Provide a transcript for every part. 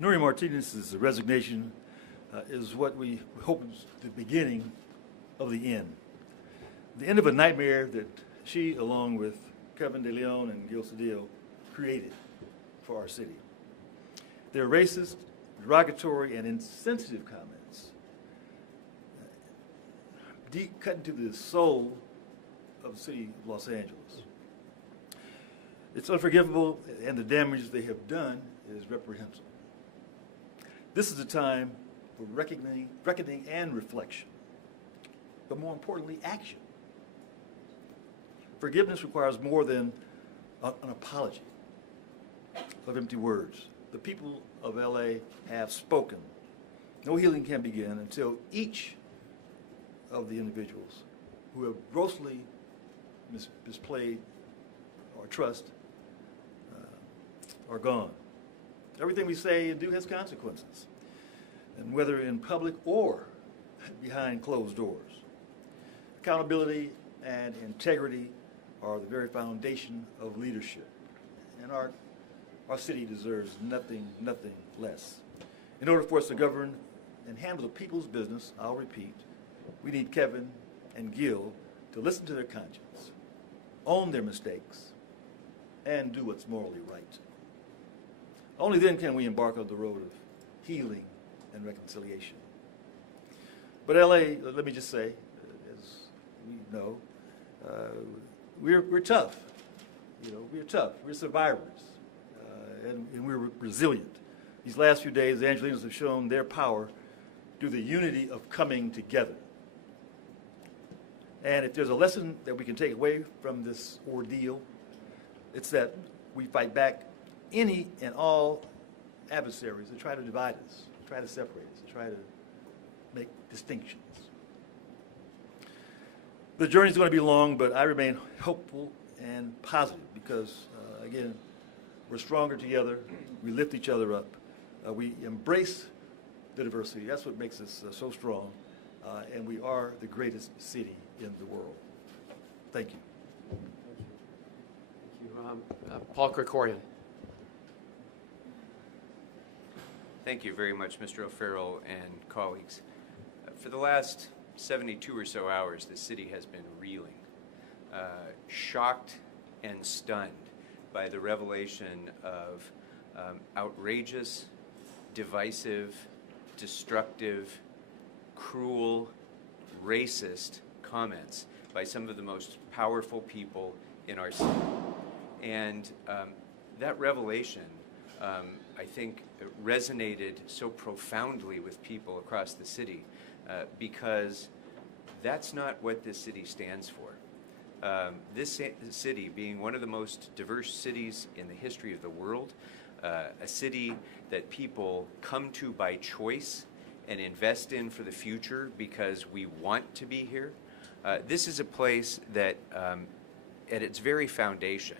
Nury Martinez's resignation is what we hope is the beginning of the end. The end of a nightmare that she, along with Kevin De Leon and Gil Cedillo, created for our city. Their racist, derogatory, and insensitive comments deep cut into the soul of the city of Los Angeles. It's unforgivable, and the damage they have done is reprehensible. This is a time for reckoning and reflection, but more importantly, action. Forgiveness requires more than an apology of empty words. The people of LA have spoken. No healing can begin until each of the individuals who have grossly misplayed our trust are gone. Everything we say and do has consequences, and whether in public or behind closed doors. Accountability and integrity are the very foundation of leadership, and our city deserves nothing less. In order for us to govern and handle the people's business, I'll repeat, we need Kevin and Gil to listen to their conscience, own their mistakes, and do what's morally right. Only then can we embark on the road of healing and reconciliation. But LA, let me just say, as we know, we're tough. You know, we're tough. We're survivors, and we're resilient. These last few days, the Angelinos have shown their power through the unity of coming together. And if there's a lesson that we can take away from this ordeal, it's that we fight back any and all adversaries that try to divide us, try to separate us, try to make distinctions. The journey is going to be long, but I remain hopeful and positive because, again, we're stronger together. We lift each other up. We embrace the diversity. That's what makes us so strong, and we are the greatest city in the world. Thank you. Thank you. Paul Krikorian. Thank you very much, Mr. O'Farrell and colleagues. For the last 72 or so hours, the city has been reeling, shocked and stunned by the revelation of outrageous, divisive, destructive, cruel, racist comments by some of the most powerful people in our city. And that revelation, I think, resonated so profoundly with people across the city because that's not what this city stands for. This city, being one of the most diverse cities in the history of the world, a city that people come to by choice and invest in for the future because we want to be here. This is a place that, at its very foundation,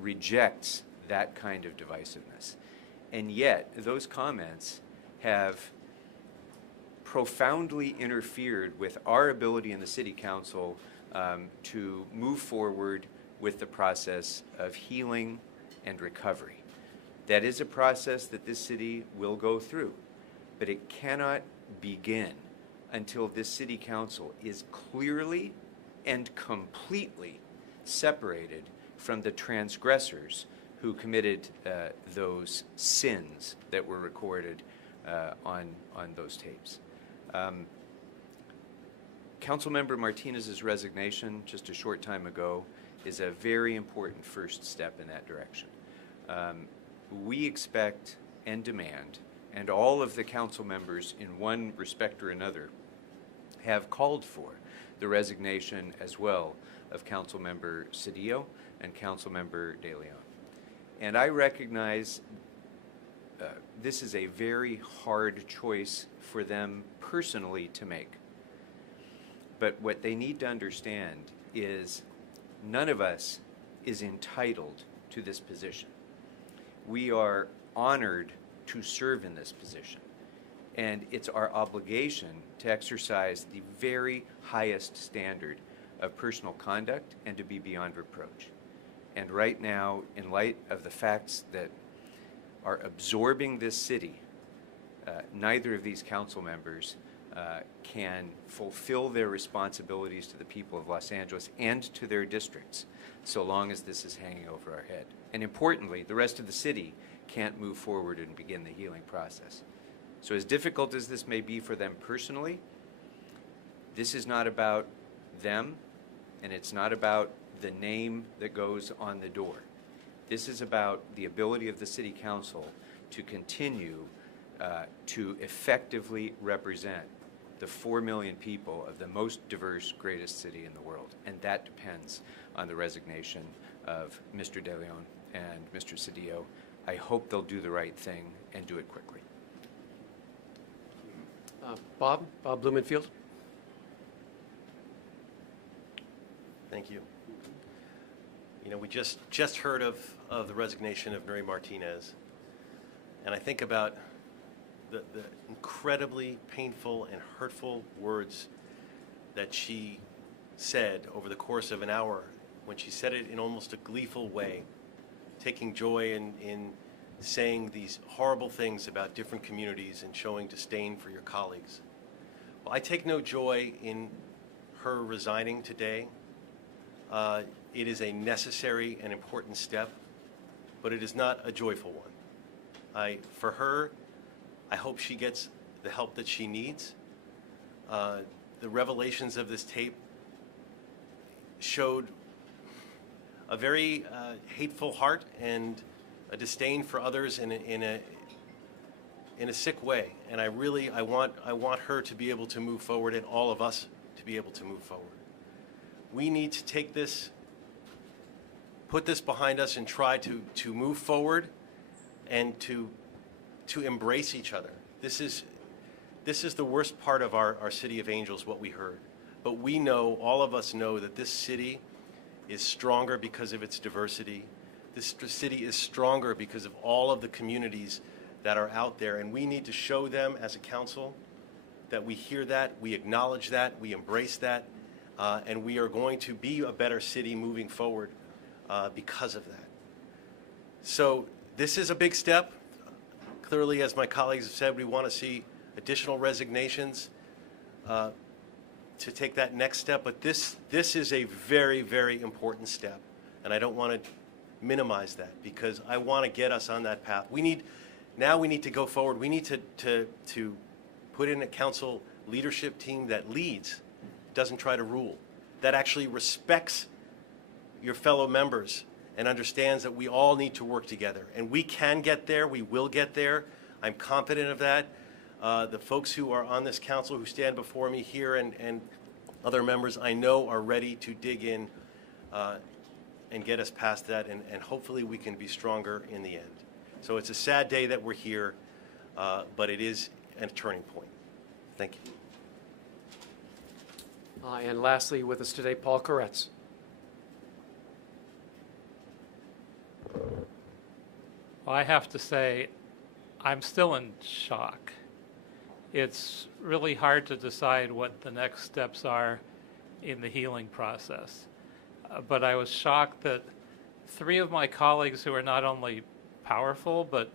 rejects that kind of divisiveness. And yet, those comments have profoundly interfered with our ability in the City Council to move forward with the process of healing and recovery. That is a process that this city will go through, but it cannot begin until this City Council is clearly and completely separated from the transgressors who committed those sins that were recorded on those tapes. Councilmember Martinez's resignation just a short time ago is a very important first step in that direction. We expect and demand, and all of the council members in one respect or another have called for the resignation as well of Councilmember Cedillo and Councilmember De Leon. And I recognize this is a very hard choice for them personally to make. But what they need to understand is none of us is entitled to this position. We are honored to serve in this position. And it's our obligation to exercise the very highest standard of personal conduct and to be beyond reproach. And right now, in light of the facts that are absorbing this city, neither of these council members can fulfill their responsibilities to the people of Los Angeles and to their districts so long as this is hanging over our head. And importantly, the rest of the city can't move forward and begin the healing process. So as difficult as this may be for them personally, this is not about them, and it's not about the name that goes on the door. This is about the ability of the City Council to continue to effectively represent the 4 million people of the most diverse, greatest city in the world. And that depends on the resignation of Mr. De Leon and Mr. Cedillo. I hope they'll do the right thing and do it quickly. Bob Blumenfield. Thank you. You know, we just heard of the resignation of Nury Martinez, and I think about the incredibly painful and hurtful words that she said over the course of an hour, when she said it in almost a gleeful way, taking joy in saying these horrible things about different communities and showing disdain for your colleagues. Well, I take no joy in her resigning today. It is a necessary and important step, but it is not a joyful one. For her, I hope she gets the help that she needs. The revelations of this tape showed a very hateful heart and a disdain for others in a sick way. And I want her to be able to move forward, and all of us to be able to move forward. We need to take this, put this behind us, and try to move forward and to embrace each other. This is the worst part of our City of Angels, what we heard. But we know, all of us know, that this city is stronger because of its diversity. This city is stronger because of all of the communities that are out there, and we need to show them as a council that we hear that, we acknowledge that, we embrace that, and we are going to be a better city moving forward because of that. So this is a big step. Clearly, as my colleagues have said, we want to see additional resignations to take that next step, but this is a very, very important step, and I don't want to minimize that, because I want to get us on that path. Now we need to go forward. We need to put in a council leadership team that leads, doesn't try to rule, that actually respects your fellow members and understands that we all need to work together. And we can get there. We will get there. I'm confident of that. The folks who are on this council, who stand before me here, and other members I know are ready to dig in and get us past that, and hopefully we can be stronger in the end. So it's a sad day that we're here, but it is a turning point. Thank you. And lastly, with us today, Paul Koretz. Well, I have to say, I'm still in shock. It's really hard to decide what the next steps are in the healing process. But I was shocked that 3 of my colleagues, who are not only powerful but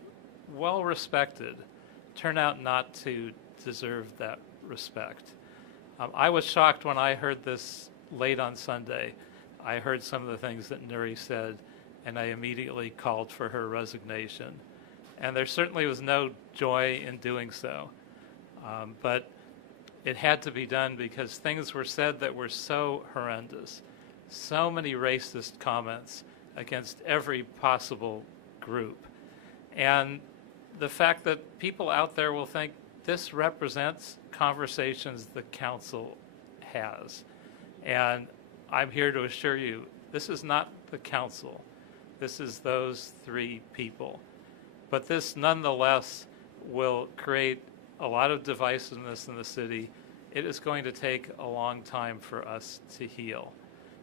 well respected, turn out not to deserve that respect. I was shocked when I heard this late on Sunday. I heard some of the things that Nury said, and I immediately called for her resignation. And there certainly was no joy in doing so. But it had to be done because things were said that were so horrendous. So many racist comments against every possible group. And the fact that people out there will think this represents conversations the council has. And I'm here to assure you, this is not the council. This is those 3 people. But this nonetheless will create a lot of divisiveness in the city. It is going to take a long time for us to heal.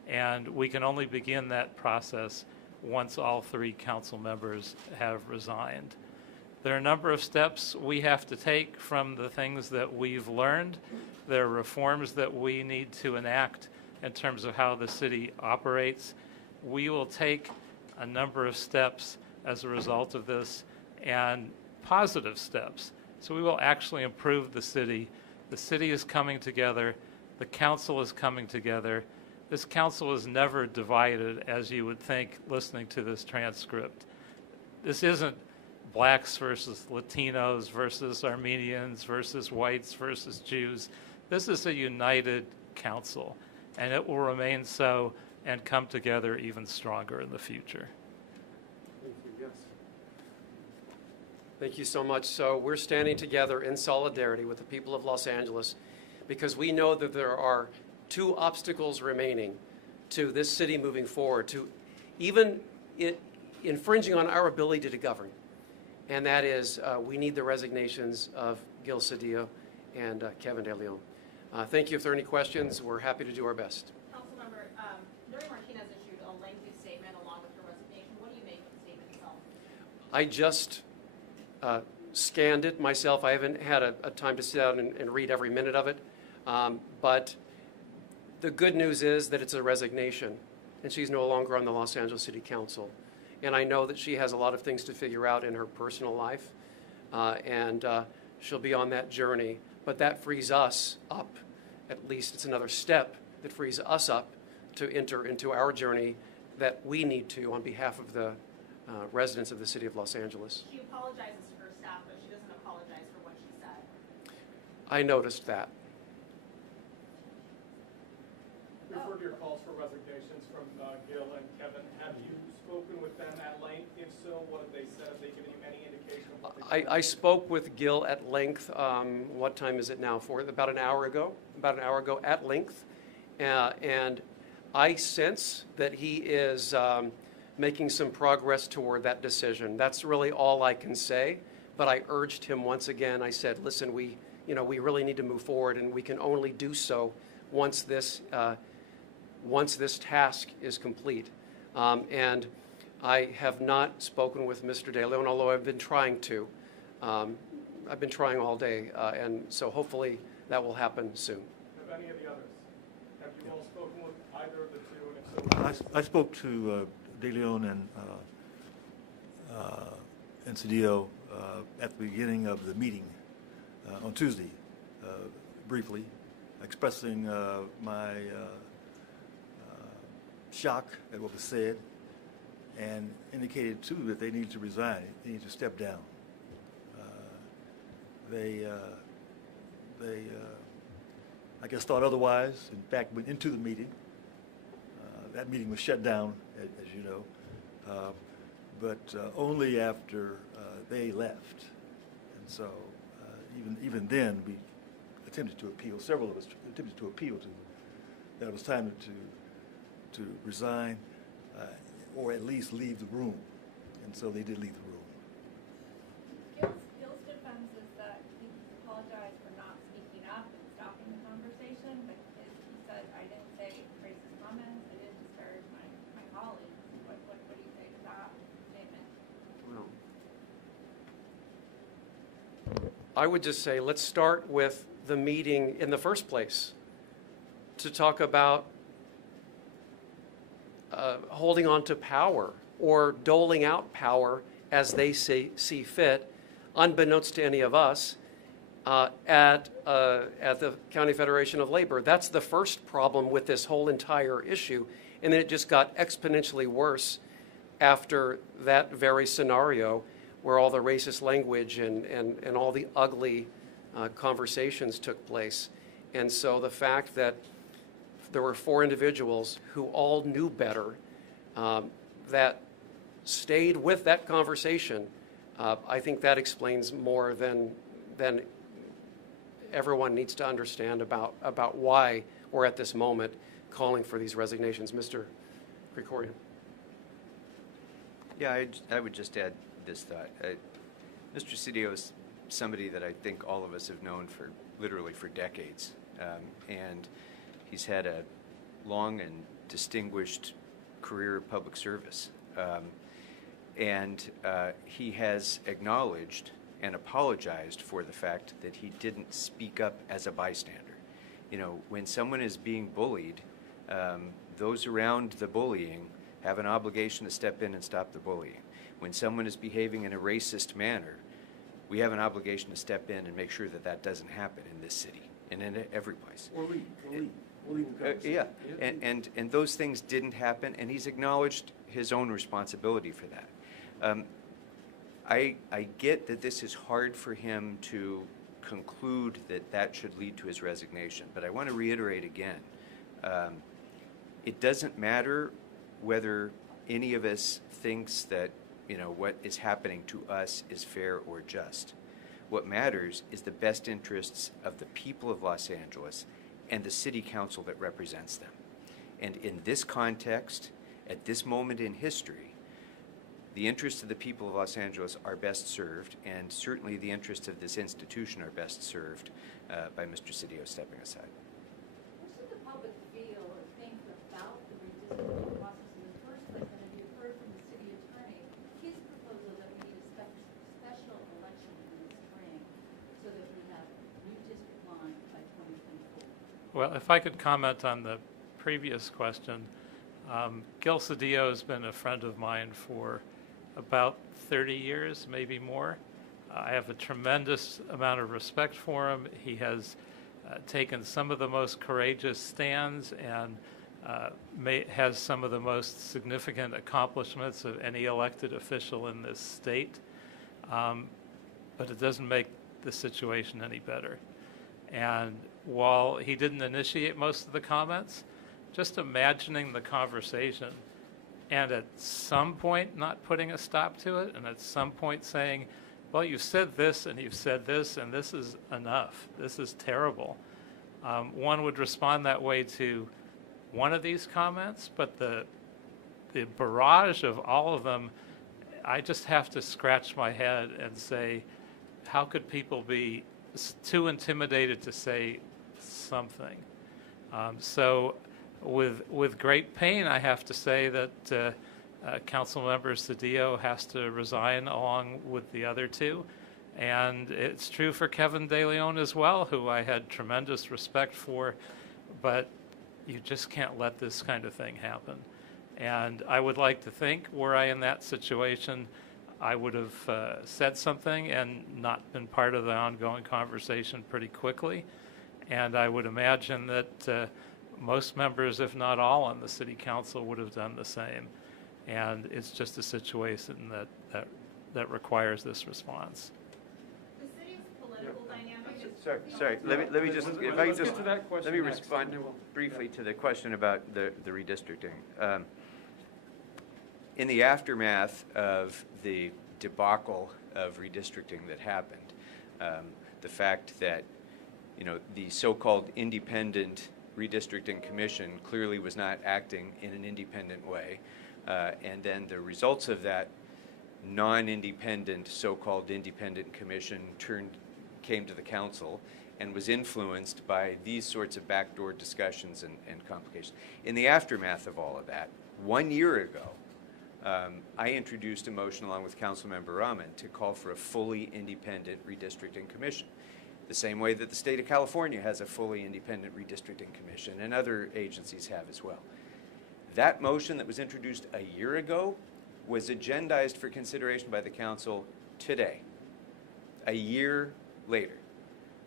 And we can only begin that process once all 3 council members have resigned. There are a number of steps we have to take from the things that we've learned. There are reforms that we need to enact in terms of how the city operates. We will take a number of steps as a result of this, and positive steps. So we will actually improve the city. The city is coming together. The council is coming together. This council is never divided, as you would think listening to this transcript. This isn't blacks versus Latinos versus Armenians versus whites versus Jews. This is a united council, and it will remain so and come together even stronger in the future. Thank you. Yes. Thank you so much. So we're standing together in solidarity with the people of Los Angeles because we know that there are two obstacles remaining to this city moving forward, to even infringing on our ability to govern. And that is, we need the resignations of Gil Cedillo and Kevin De Leon. Thank you. If there are any questions, we're happy to do our best. Councilmember, Nury Martinez issued a lengthy statement along with her resignation. What do you make of the statement itself? I just scanned it myself. I haven't had a time to sit down and read every minute of it. But the good news is that it's a resignation, and she's no longer on the Los Angeles City Council. And I know that she has a lot of things to figure out in her personal life, and she'll be on that journey. But that frees us up. At least it's another step that frees us up to enter into our journey that we need to on behalf of the residents of the city of Los Angeles. She apologizes to her staff, but she doesn't apologize for what she said. I noticed that. You've heard your calls for resignations from Gil and Kevin. Have you spoken with them at length? If so, what have they said? Have they given you any indication of what they I spoke with Gil at length. What time is it now? About an hour ago. About an hour ago at length. And I sense that he is making some progress toward that decision. That's really all I can say. But I urged him once again. I said, listen, we really need to move forward, and we can only do so once this task is complete. And I have not spoken with Mr. De Leon, although I've been trying to. I've been trying all day, and so hopefully that will happen soon. Have any of the others? Have you all spoken with either of the two? And if so, I spoke to De Leon and Cedillo at the beginning of the meeting on Tuesday, briefly, expressing my shock at what was said, and indicated too that they needed to resign, they needed to step down. They I guess thought otherwise. In fact, went into the meeting. That meeting was shut down, as you know, but only after they left. And so even then, we attempted to appeal. Several of us attempted to appeal to that it was time to resign or at least leave the room. And so they did leave the room. Gil's defense is that he apologized for not speaking up and stopping the conversation, but he said, I didn't say racist comments, I didn't disparage my colleagues. What do you say to that statement? Well, I would just say let's start with the meeting in the first place to talk about holding on to power or doling out power as they see fit, unbeknownst to any of us, at the County Federation of Labor. That's the first problem with this whole entire issue. And then it just got exponentially worse after that very scenario where all the racist language and all the ugly conversations took place. And so the fact that there were 4 individuals who all knew better that stayed with that conversation, I think that explains more than everyone needs to understand about why we're at this moment calling for these resignations. Mr. Krikorian. Yeah, I would just add this thought. Mr. Cedillo is somebody that I think all of us have known literally for decades. And he's had a long and distinguished career of public service. And he has acknowledged and apologized for the fact that he didn't speak up as a bystander. You know, when someone is being bullied, those around the bullying have an obligation to step in and stop the bullying. When someone is behaving in a racist manner, we have an obligation to step in and make sure that that doesn't happen in this city and in every place. Or leave the conversation. Yeah, and those things didn't happen, and he's acknowledged his own responsibility for that. I get that this is hard for him to conclude that that should lead to his resignation, but I want to reiterate again, it doesn't matter whether any of us thinks that what is happening to us is fair or just. What matters is the best interests of the people of Los Angeles and the city council that represents them. And in this context, at this moment in history, the interests of the people of Los Angeles are best served, and certainly the interests of this institution are best served by Mr. Cedillo stepping aside. What should the public feel or think about the redistricting process in the first place? And have you heard from the city attorney his proposal that we need a special election in the spring so that we have new district lines by 2024? Well, if I could comment on the previous question, Gil Cedillo has been a friend of mine for about 30 years, maybe more. I have a tremendous amount of respect for him. He has taken some of the most courageous stands and has some of the most significant accomplishments of any elected official in this state. But it doesn't make the situation any better. And while he didn't initiate most of the comments, just imagining the conversation and at some point not putting a stop to it, and at some point saying, well, you've said this and you've said this, and this is enough. This is terrible. One would respond that way to one of these comments, but the barrage of all of them, I just have to scratch my head and say, how could people be too intimidated to say something? So with great pain, I have to say that Councilmember Cedillo has to resign along with the other two. And it's true for Kevin De Leon as well, who I had tremendous respect for, but you just can't let this kind of thing happen. And I would like to think, were I in that situation, I would have said something and not been part of the ongoing conversation pretty quickly. And I would imagine that most members, if not all, on the city council would have done the same. And it's just a situation that requires this response. The city's political dynamic is... Sorry. Let me just, if I Let's can get to that question let me next, respond and then we'll- briefly to the question about the redistricting. In the aftermath of the debacle of redistricting that happened, the fact that the so-called independent redistricting commission clearly was not acting in an independent way, and then the results of that non-independent, so-called independent commission came to the council and was influenced by these sorts of backdoor discussions and complications. In the aftermath of all of that, 1 year ago, I introduced a motion along with Councilmember Rahman to call for a fully independent redistricting commission, the same way that the state of California has a fully independent redistricting commission and other agencies have as well. That motion that was introduced a year ago was agendized for consideration by the council today, a year later.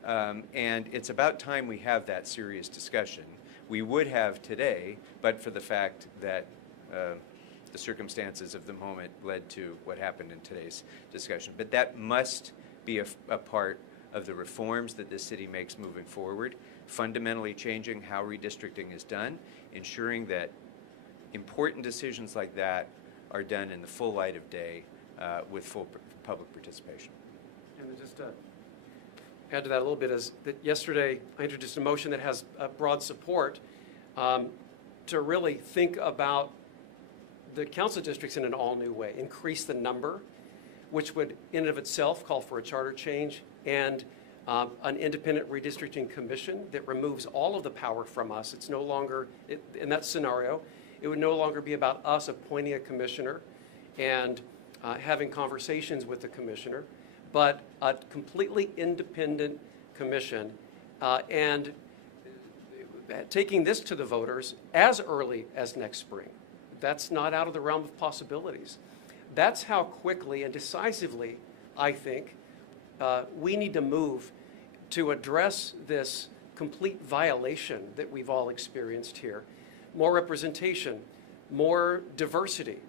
And it's about time we have that serious discussion. We would have today, but for the fact that the circumstances of the moment led to what happened in today's discussion. But that must be a part of the reforms that this city makes moving forward, fundamentally changing how redistricting is done, ensuring that important decisions like that are done in the full light of day with full public participation. And just add to that a little bit is that yesterday I introduced a motion that has broad support to really think about the council districts in an all-new way, increase the number, which would in and of itself call for a charter change and an independent redistricting commission that removes all of the power from us. It's no longer, in that scenario, it would no longer be about us appointing a commissioner and having conversations with the commissioner, but a completely independent commission and taking this to the voters as early as next spring. That's not out of the realm of possibilities. That's how quickly and decisively, I think, we need to move to address this complete violation that we've all experienced here. More representation, more diversity,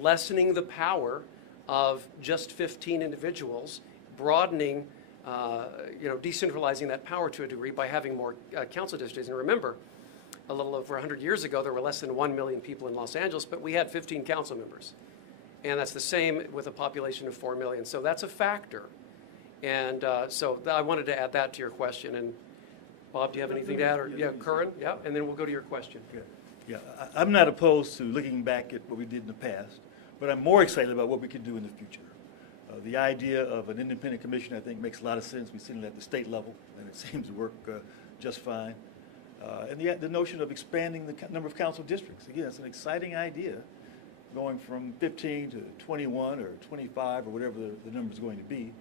lessening the power of just 15 individuals, broadening, decentralizing that power to a degree by having more council districts. And remember, a little over 100 years ago, there were less than 1 million people in Los Angeles, but we had 15 council members. And that's the same with a population of 4 million. So that's a factor. And so I wanted to add that to your question. And Bob, do you have anything to add? Or, yeah, Curran? Yeah, and then we'll go to your question. Yeah, I'm not opposed to looking back at what we did in the past, but I'm more excited about what we can do in the future. The idea of an independent commission, I think, makes a lot of sense. We've seen it at the state level, and it seems to work just fine. And the notion of expanding the number of council districts. Again, it's an exciting idea, going from 15 to 21 or 25 or whatever the number is going to be.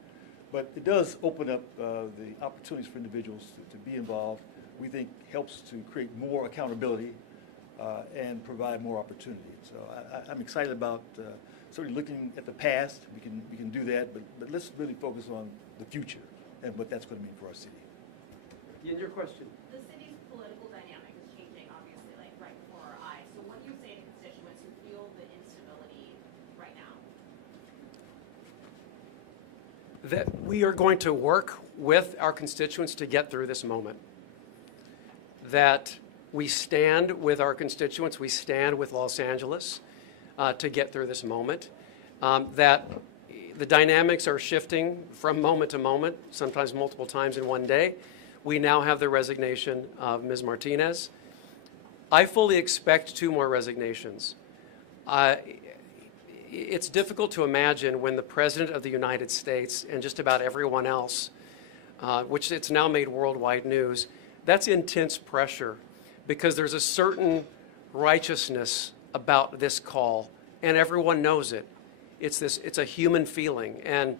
But it does open up the opportunities for individuals to be involved. We think helps to create more accountability and provide more opportunity. So I'm excited about certainly looking at the past. We can do that, but let's really focus on the future and what that's going to mean for our city. And your question? The city's political dynamic is changing, obviously, like right before our eyes. So what do you say to constituents who feel the instability right now? That we are going to work with our constituents to get through this moment. That we stand with our constituents, we stand with Los Angeles to get through this moment. That the dynamics are shifting from moment to moment, sometimes multiple times in one day. We now have the resignation of Ms. Martinez. I fully expect 2 more resignations. It's difficult to imagine when the President of the United States and just about everyone else, which it's now made worldwide news, that's intense pressure because there's a certain righteousness about this call, and everyone knows it. It's a human feeling, and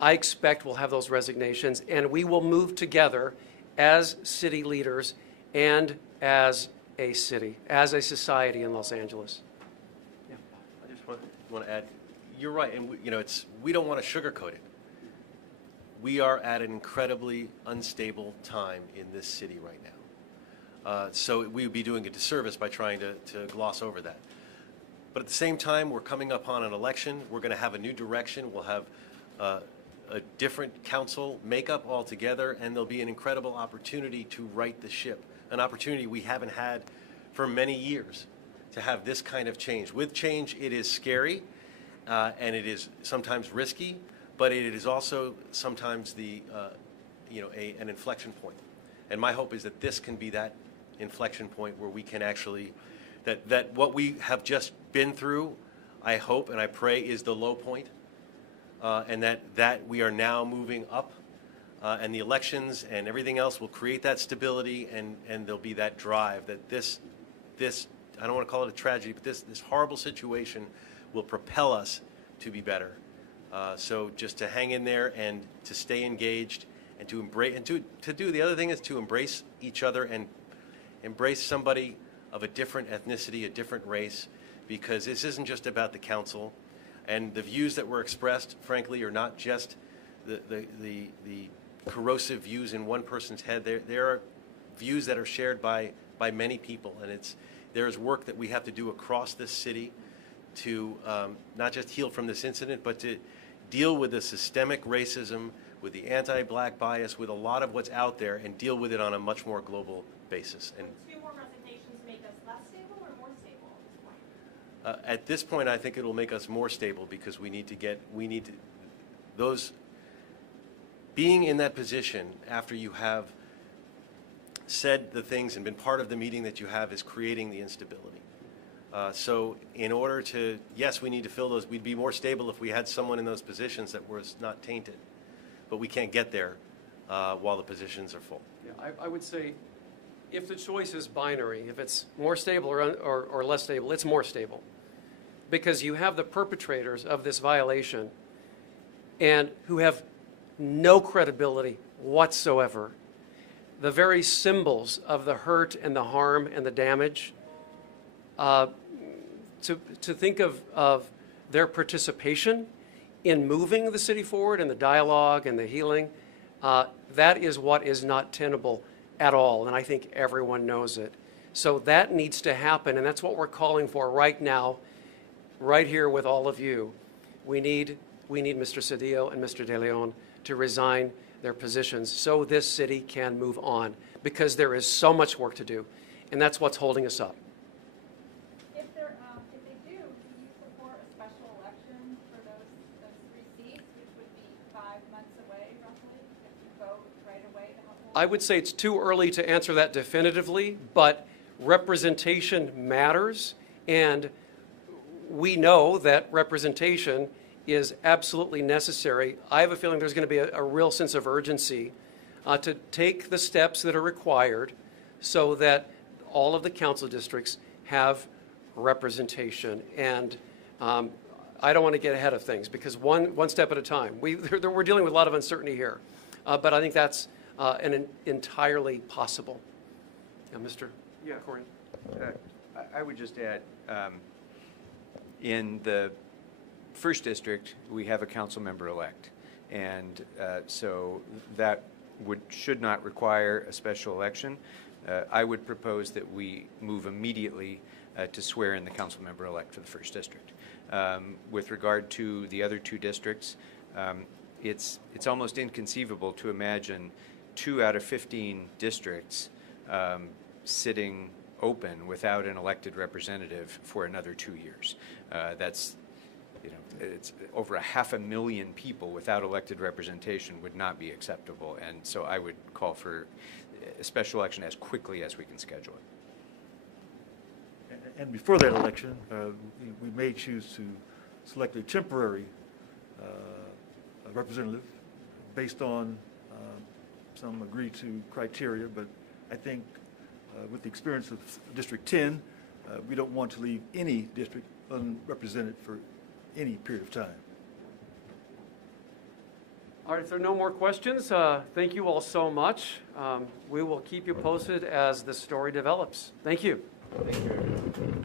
I expect we'll have those resignations, and we will move together as city leaders and as a city, as a society in Los Angeles. Yeah. I just want to add, you're right, and we don't want to sugarcoat it. We are at an incredibly unstable time in this city right now. So we would be doing a disservice by trying to gloss over that. But at the same time, we're coming upon an election. We're going to have a new direction. We'll have a different council makeup altogether, and there'll be an incredible opportunity to right the ship, an opportunity we haven't had for many years to have this kind of change. With change, it is scary, and it is sometimes risky, but it is also sometimes an inflection point. And my hope is that this can be that inflection point where we can actually, that what we have just been through, I hope and I pray, is the low point. And that we are now moving up, and the elections and everything else will create that stability, and there'll be that drive that this I don't want to call it a tragedy, but this horrible situation will propel us to be better. So just to hang in there and to stay engaged and to embrace, and to do the other thing is to embrace each other and embrace somebody of a different ethnicity, a different race, because this isn't just about the council. And the views that were expressed, frankly, are not just the corrosive views in one person's head. There are views that are shared by many people, and there is work that we have to do across this city to not just heal from this incident, but to deal with the systemic racism, with the anti-black bias, with a lot of what's out there, and deal with it on a much more global basis. And Would 2 more resignations make us less stable or more stable at this point? at this point, I think it will make us more stable because we need to those being in that position after you have said the things and been part of the meeting that you have is creating the instability. So in order to, yes, we need to fill those. We'd be more stable if we had someone in those positions that was not tainted, but we can't get there while the positions are full. Yeah, I would say if the choice is binary, if it's more stable or less stable, it's more stable. Because you have the perpetrators of this violation and who have no credibility whatsoever. The very symbols of the hurt and the harm and the damage, to think of their participation in moving the city forward and the dialogue and the healing, that is what is not tenable at all, and I think everyone knows it. So that needs to happen, and that's what we're calling for right now, right here with all of you. We need Mr. Cedillo and Mr. De Leon to resign their positions so this city can move on, because there is so much work to do, and that's what's holding us up. If they do you support a special election for those 3 seats, which would be 5 months away roughly, if you vote right away to help? I would say it's too early to answer that definitively, but representation matters, and we know that representation is absolutely necessary. I have a feeling there's going to be a real sense of urgency to take the steps that are required so that all of the council districts have representation. And I don't want to get ahead of things, because one step at a time. We're dealing with a lot of uncertainty here, but I think that's entirely possible. Mr. Yeah. Corey? I would just add, in the first district, we have a council member elect, and so that should not require a special election. I would propose that we move immediately to swear in the council member elect for the first district. With regard to the other 2 districts, it's almost inconceivable to imagine 2 out of 15 districts sitting open without an elected representative for another 2 years. That's, it's over 500,000 people without elected representation would not be acceptable, and so I would call for a special election as quickly as we can schedule it. And before that election, we may choose to select a temporary representative based on some agreed to criteria, but I think with the experience of District 10, we don't want to leave any district unrepresented for any period of time. All right, if there are no more questions, thank you all so much. We will keep you posted as the story develops. Thank you. Thank you.